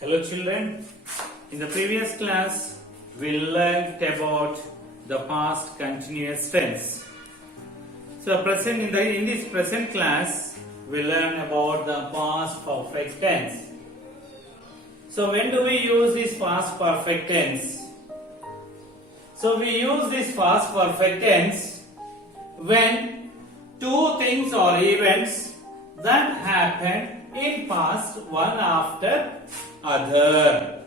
Hello children, in the previous class we learned about the past continuous tense. So in this present class we learn about the past perfect tense. So when do we use this past perfect tense? So we use this past perfect tense when two things or events that happened in past one after other.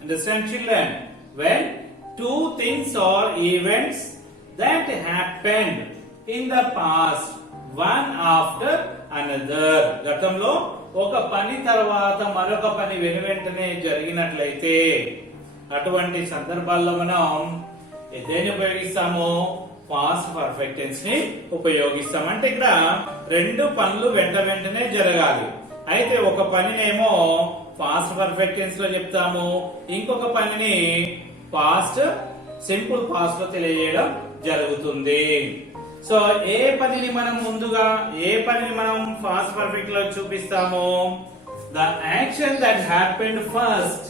Understand children? When two things or events that happened in the past one after another. గతంలో ఒక పని తర్వాత మరొక పని వెనువెంటనే జరిగినట్లయితే అటువంటి సందర్భాల్లో మనం దేన్ని ఉపయోగిస్తాము? పాస్ట్ పర్ఫెక్ట్ టెన్స్ ని ఉపయోగిస్తాం. అంటే ఇక్కడ రెండు పనులు వెంటనే జరగాలి. అయితే ఒక పనినేమో పాస్ట్ పర్ఫెక్ట్ టెన్స్ లో చెప్తాము, ఇంకొక పనిని పాస్ట్ సింపుల్ పాస్ట్ లో తెలియజేయడం జరుగుతుంది. సో ఏ పనిని మనం పాస్ట్ పర్ఫెక్ట్ లో చూపిస్తాము? The action that happened first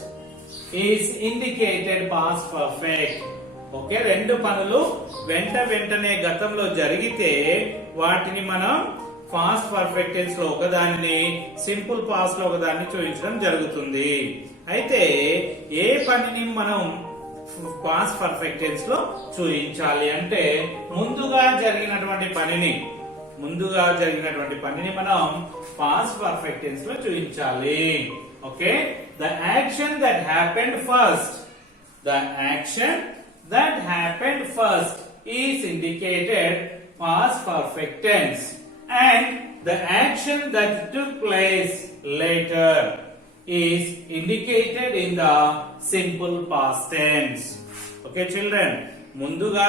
is indicated past perfect. Okay, రెండు పనులు వెంటనే గతంలో జరిగితే వాటిని మనం పాస్ట్ పర్ఫెక్ట్ టెన్స్ లో ఒకదానిని, సింపుల్ పాస్ట్ లో ఒకదాన్ని చూపించడం జరుగుతుంది. అయితే ఏ పనిని మనం పాస్ట్ పర్ఫెక్ట్ టెన్స్ లో చూపించాలి అంటే ముందుగా జరిగినటువంటి పనిని మనం పాస్ట్ పర్ఫెక్ట్ టెన్స్ లో చూపించాలి. Okay, the action that happened first is indicated past perfect tense, and the action that took place later is indicated in the simple past tense. Okay children, ముందుగా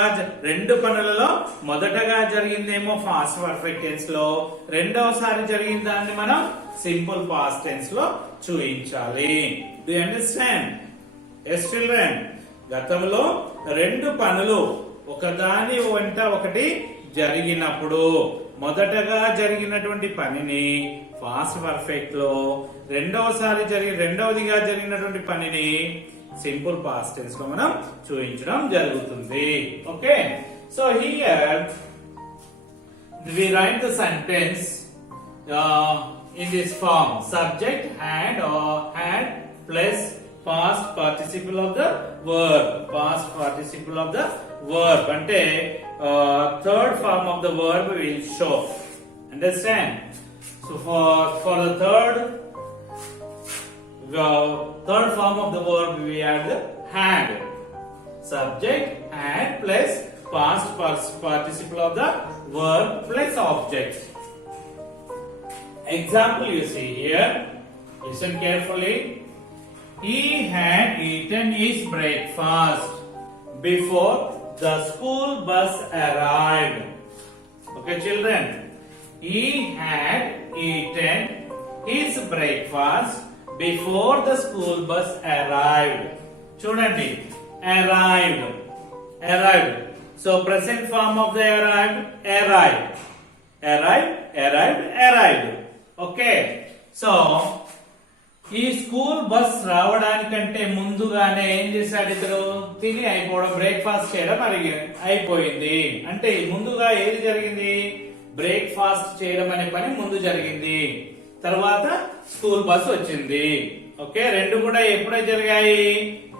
రెండు పనులలో మొదటగా జరిగిందేమో పాస్ట్ పర్ఫెక్ట్ టెన్స్ లో, రెండవసారి జరిగిన దాన్ని మనం సింపుల్ పాస్ట్ టెన్స్ లో చూపించాలి. Do you understand? Yes children, గతంలో రెండు పనులు ఒకదాని వెంట ఒకటి జరిగినప్పుడు మొదటగా జరిగినటువంటి పనిని పాస్ట్ పర్ఫెక్ట్ లో, రెండవదిగా జరిగినటువంటి పనిని సింపుల్ పాస్ట్ టెన్స్ లో మనం చూపించడం జరుగుతుంది. Okay, so here we write the sentence in this form: subject had plus past participle of the verb. అంటే third form of the verb will show. Understand? So for the third form of the verb we add the had. Subject had plus past participle of the verb plus object. Example you see here. Listen carefully. He had eaten his breakfast before the school bus arrived. Okay children, he had eaten his breakfast before the school bus arrived. Chudandi, arrived. So present form of the arrived. Okay, so ఈ school bus రావడానికంటే ముందుగానే ఏం చేశాడు? ఇతను తిని అయిపోవడం, breakfast చేయడం అయిపోయింది. అంటే ముందుగా ఏది జరిగింది? బ్రేక్ఫాస్ట్ చేయడం అనే పని ముందు జరిగింది, తర్వాత స్కూల్ బస్ వచ్చింది. ఓకే, రెండు కూడా ఎప్పుడే జరిగాయి?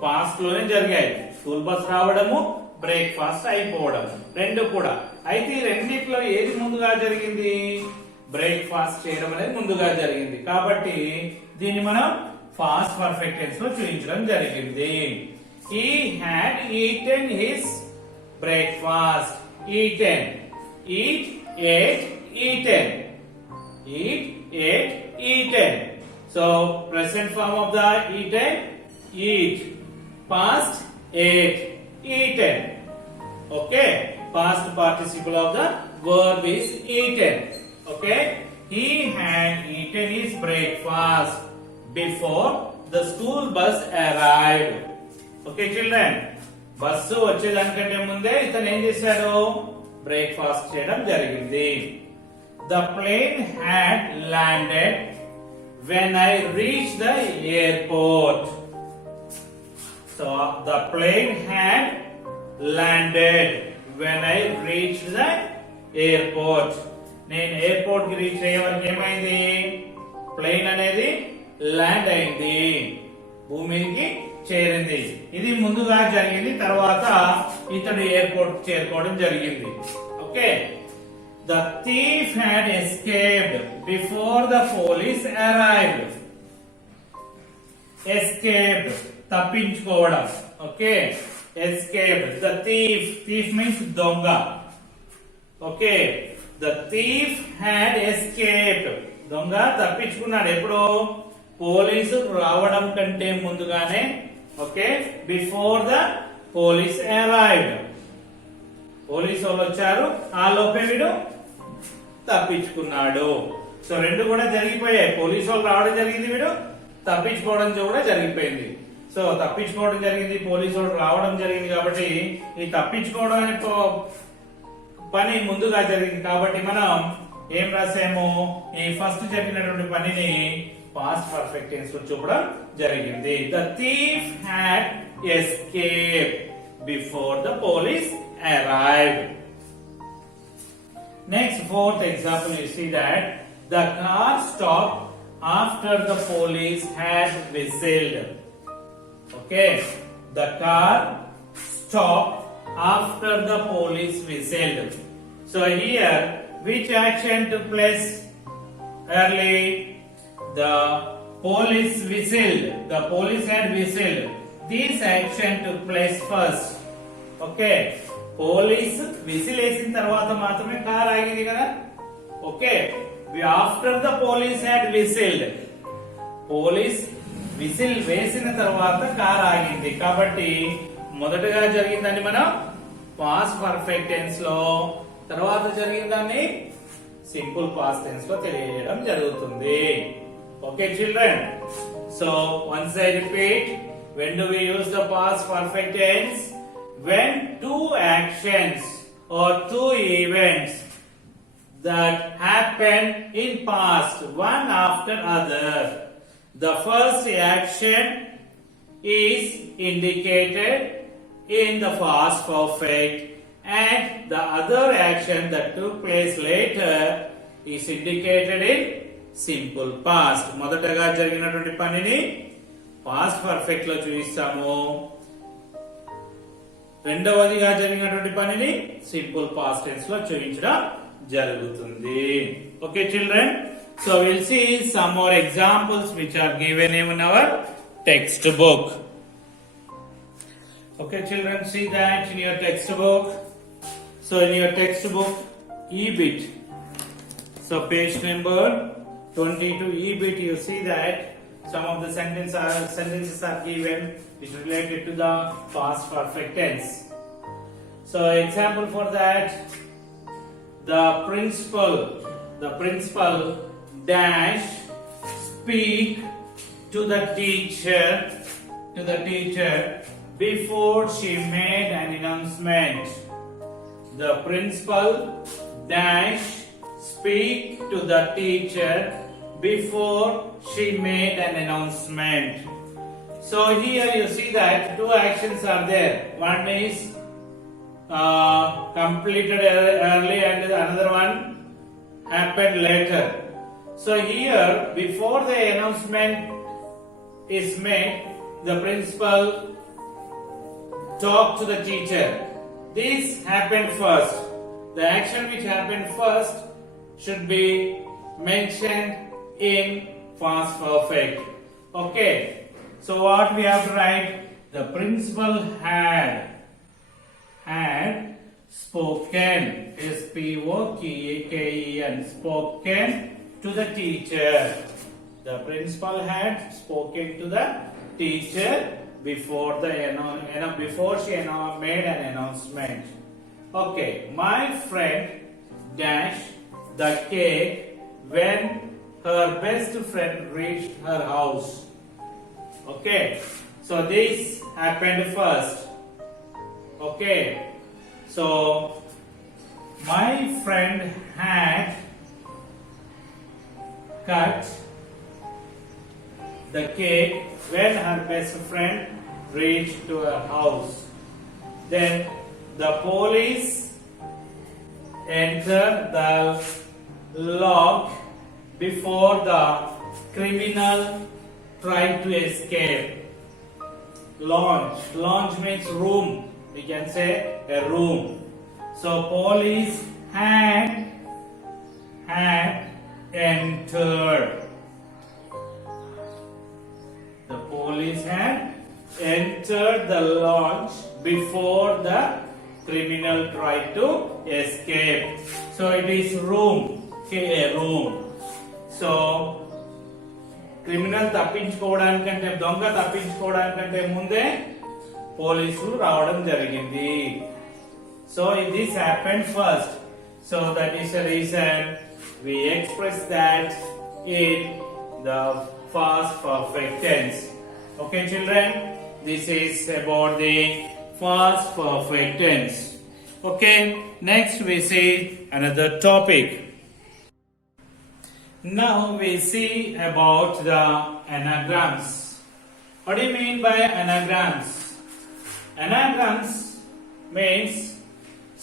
పాస్ట్ లోనే జరిగాయి. స్కూల్ బస్ రావడము, బ్రేక్ఫాస్ట్ అయిపోవడం రెండు కూడా. అయితే ఈ రెండిట్లో ఏది ముందుగా జరిగింది? బ్రేక్ఫాస్ట్ చేయడం అనేది ముందుగా జరిగింది. కాబట్టి దీన్ని మనం పాస్ట్ పర్ఫెక్ట్ టెన్స్ లో చూపించడం జరిగింది. He had eaten his breakfast. Eaten, eat, ate, eaten. Eat, ate, eaten. So present form of the eaten, eat. Past, ate, eaten. Okay, past participle of the verb is eaten. Okay, he had eaten his breakfast before the school bus arrived. Okay children, bus వచ్చేదానికంటే ముందే ఇతను ఏం చేశాడు? Breakfast చేయడం జరిగింది. The plane had landed when I reached the airport. So the plane had landed when I reached the airport. నేను airport కి reach అయ్యే వరకు ఏమైంది, ప్లేన్ అనేది ల్యాండ్ అయింది, భూమికి చేరింది. ఇది ముందుగా జరిగింది, తర్వాత ఇతడు ఎయిర్పోర్ట్ చేరుకోవడం జరిగింది. Okay, the thief had escaped before the police arrived. Escaped, తప్పించుకోవడం. Okay, escaped. The thief means దొంగ. Okay, the thief had escaped. దొంగ తప్పించుకున్నాడు ఎప్పుడు, పోలీసు రావడం కంటే ముందుగానే. Okay, before the police arrived. Police వాళ్ళు వచ్చారు, ఆ లోపే వీడు తప్పించుకున్నాడు. సో రెండు కూడా జరిగిపోయాయి. పోలీసు వాళ్ళు రావడం జరిగింది, వీడు తప్పించుకోవడం కూడా జరిగిపోయింది. సో తప్పించుకోవడం జరిగింది, పోలీసు వాళ్ళు రావడం జరిగింది. కాబట్టి ఈ తప్పించుకోవడం అనే పని ముందుగా జరిగింది. కాబట్టి మనం ఏం రాసాము, ఈ ఫస్ట్ చెప్పినటువంటి పనిని పాస్ట్ పర్ఫెక్ట్ టెన్స్ లో చూపడం జరిగింది. The thief had escape before the police arrived. Next, fourth example, you see that the car stopped after the police had whistled. Okay, the car stopped after the police whistled. So here, which action took place early? The police whistled. The police had whistled. This action took place first. Okay. Police whistle వేసిన తర్వాత మాత్రమే car ఆగింది కదా. Okay, after the police had whistled, police whistle వేసిన తర్వాత car ఆగింది. కాబట్టి మొదటగా జరిగిందని మనం పాస్ట్ పర్ఫెక్ట్ టెన్స్ లో, తర్వాత జరిగిందాన్ని సింపుల్ పాస్ట్ టెన్స్ లో తెలియజేయడం జరుగుతుంది. Okay children, so once I repeat, when do we use the past perfect tense? When two actions or two events that happen in past, one after other, the first action is indicated in the past perfect and the other action that took place later is indicated in simple past. మొదటగా జరిగినటువంటి పనిని past perfect లో చూపిస్తాము, రెండవదిగా జరిగినటువంటి పనిని simple past tense లో చూపించడం జరుగుతుంది. Okay children, so will see some more examples which are given in our textbook. Okay children, see that in your textbook. So in your textbook EBIT, so page number 22 EBIT, you see that some of the sentences are given which is related to the past perfect tense. So example for that, the principal dash speak to the teacher before she made an announcement. The principal dash speak to the teacher before she made an announcement. So here you see that two actions are there. One is completed early and another one happened later. So here, before the announcement is made, the principal talked to the teacher. This happened first. The action which happened first should be mentioned in past perfect. Okay, so what we have to write? The principal had spoken, spoken, spoken to the teacher. The principal had spoken to the teacher before she made an announcement. Okay, my friend dash the cake when her best friend reached her house. Okay, so this happened first. Okay, so my friend had cut the cake when her best friend reached to her house. Then the police entered the lodge before the criminal tried to escape. Lounge means room. We can say a room. So police had entered. The police had entered the lodge before the criminal tried to escape. So it is room. Okay, a room. So criminal తప్పించుకోవడానికంటే దొంగ తప్పించుకోవడానికంటే ముందే పోలీసులు రావడం జరిగింది. So this happened first. So that is the reason we express that in the past perfect tense. Okay, children, this is about the past perfect tense. Okay, next we see another topic. Now we see about the anagrams. What do you mean by anagrams? Anagrams means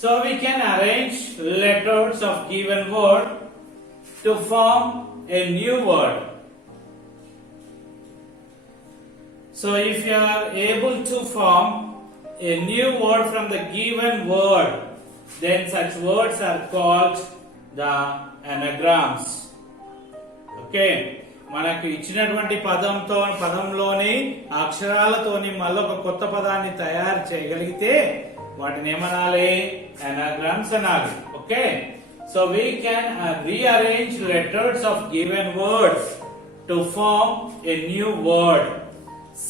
so we can arrange letters of given word to form a new word. So if you are able to form a new word from the given word, then such words are called the anagrams. Okay, మనకు ఇచ్చినటువంటి పదంలోని అక్షరాలతోని మళ్ళీ ఒక కొత్త పదాన్ని తయారు చేయగలిగితే వాటిని ఏమనాలి? anagrams అనాలి. Okay, so we can rearrange letters of given words to form a new word.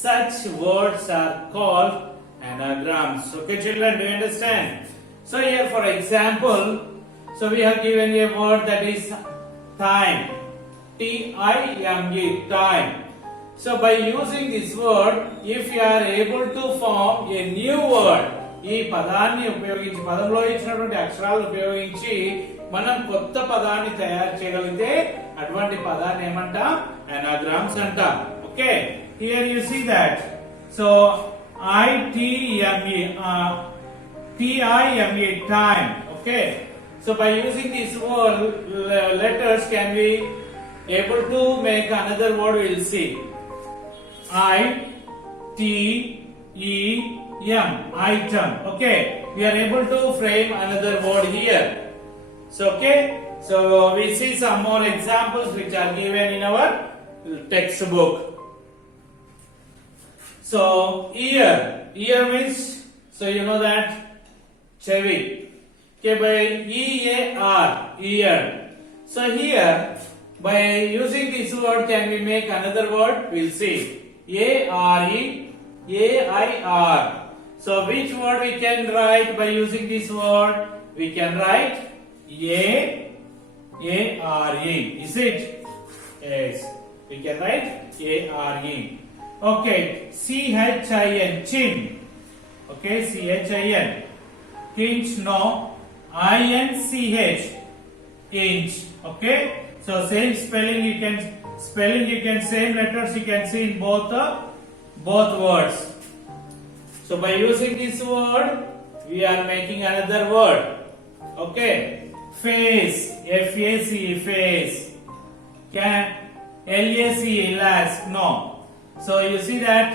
Such words are called anagrams. Okay, children, do you understand? So here for example, so we have given a word that is time. T-I-M-E, time. So by using this word, if you are able to form a new word, ఈ పదాన్ని ఉపయోగించి పదంలో ఇచ్చినటువంటి అక్షరాలను ఉపయోగించి మనం కొత్త పదాన్ని తయారు చేయగలిగితే అటువంటి పదాన్ని ఏమంటాం? anagrams అంటాం. Okay, here you see that. So I-T-M-E, T-I-M-E, time. Okay, so by using these word letters can we able to make another word? We will see I-T-E-M, item. Okay, we are able to frame another word here. So okay, so we see some more examples which are given in our textbook. So ear means, so you know that chevi. Okay, by E-A-R, ear. So here by using this word can we make another word? We'll see A-R-E, A-I-R. So which word we can write by using this word? We can write A-R-E. Is it? Yes, we can write A-R-E. Okay, C-H-I-N, chin. Okay, C-H-I-N. Hinge, no. I-N-C-H, inch. Okay, so same spelling you can same letters you can see in both words. So by using this word we are making another word. Okay, face, F-A-C-E, face. Can L-A-C-E, las, no. So you see that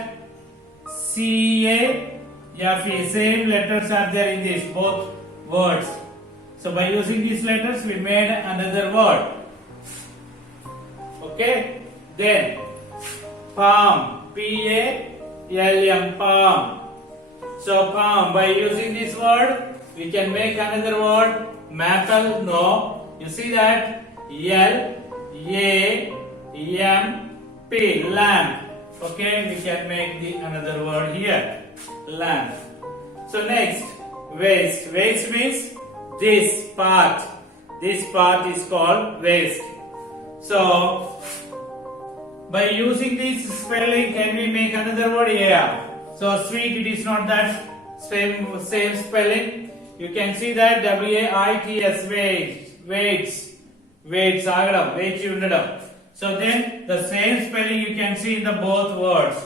C-A-F-E, same letters are there in this both words. So by using these letters we made another word. Okay, then palm, P-A-L-M, palm. So palm, by using this word we can make another word. Maple, no. You see that L-A-M-P, lamp. Okay, we can make another word here, lamp. So next, waist. Waist means this part is called waist. So by using this spelling can we make another word? Yeah. So sweet, it is not that same spelling. You can see that W-A-I-T-S, weights, ఆగడం, వేచి ఉండడం. So then the same spelling you can see in the both words.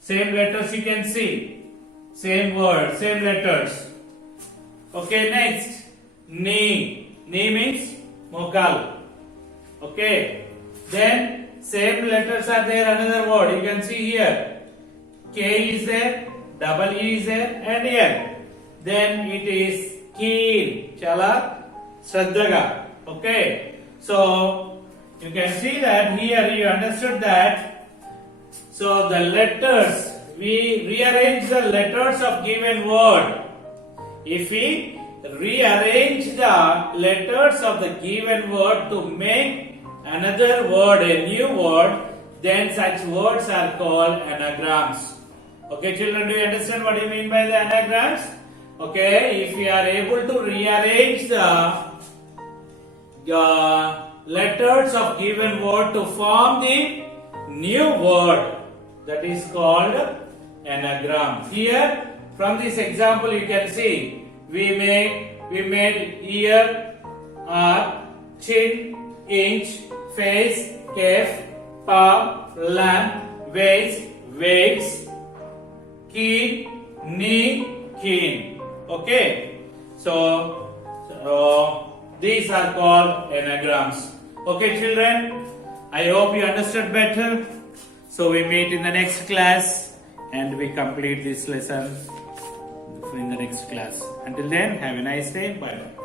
Same letters you can see. Same word, same letters. Okay, next. Knee. Knee means mokal. Okay. Then same letters are there, another word. You can see here. K is there, double E is there, and here. Then it is keen. Chala Shraddhaga. Okay. So you can see that here you understood that. So the letters, we rearrange the letters of given word. If we rearrange the letters of the given word to make another word a new word, then such words are called anagrams. Okay, children, do you understand what I mean by the anagrams? Okay, if we are able to rearrange the letters of given word to form the new word, that is called anagram. Here, from this example, you can see we made ear, chin, inch, face, calf, palm, lamp, waist, weights, keen, knee, keen. Okay, so these are called anagrams. Okay, children, I hope you understood better. So we meet in the next class and we complete this lesson in the next class. Until then, have a nice day. Bye bye.